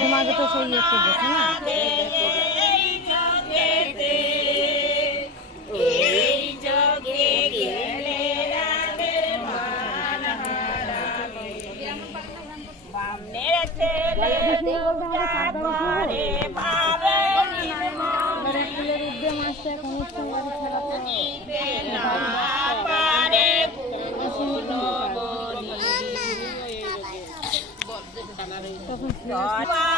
তোমাকে তো সেই একটু দেখে না? অনুষ্ঠান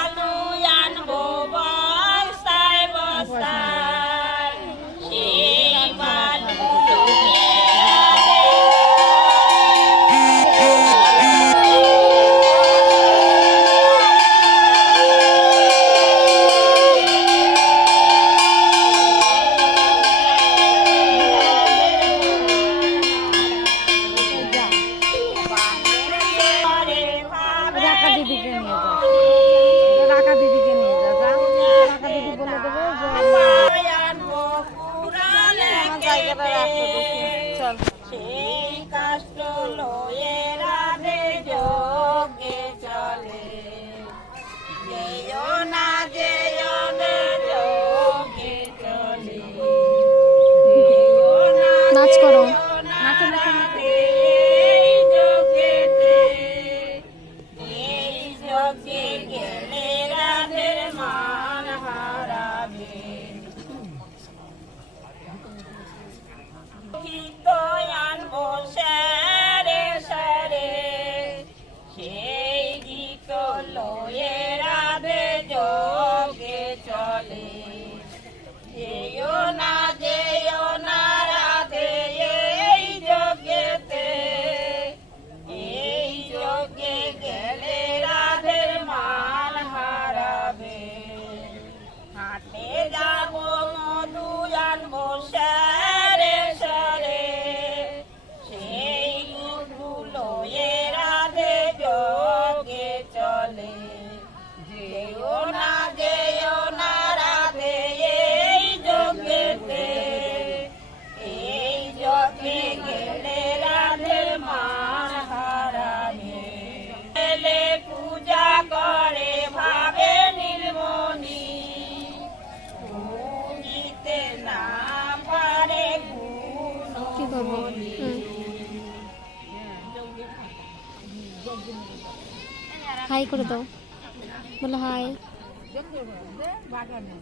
দিদিকে নিয়ে যা। রাকা দিদিকে নিয়ে যা যা। রাকা দিদি বলে দেবে চল। কষ্ট লয়ে নাচ করো নাচো। করব। হাই করে দাও। বলো হাই। বাগানে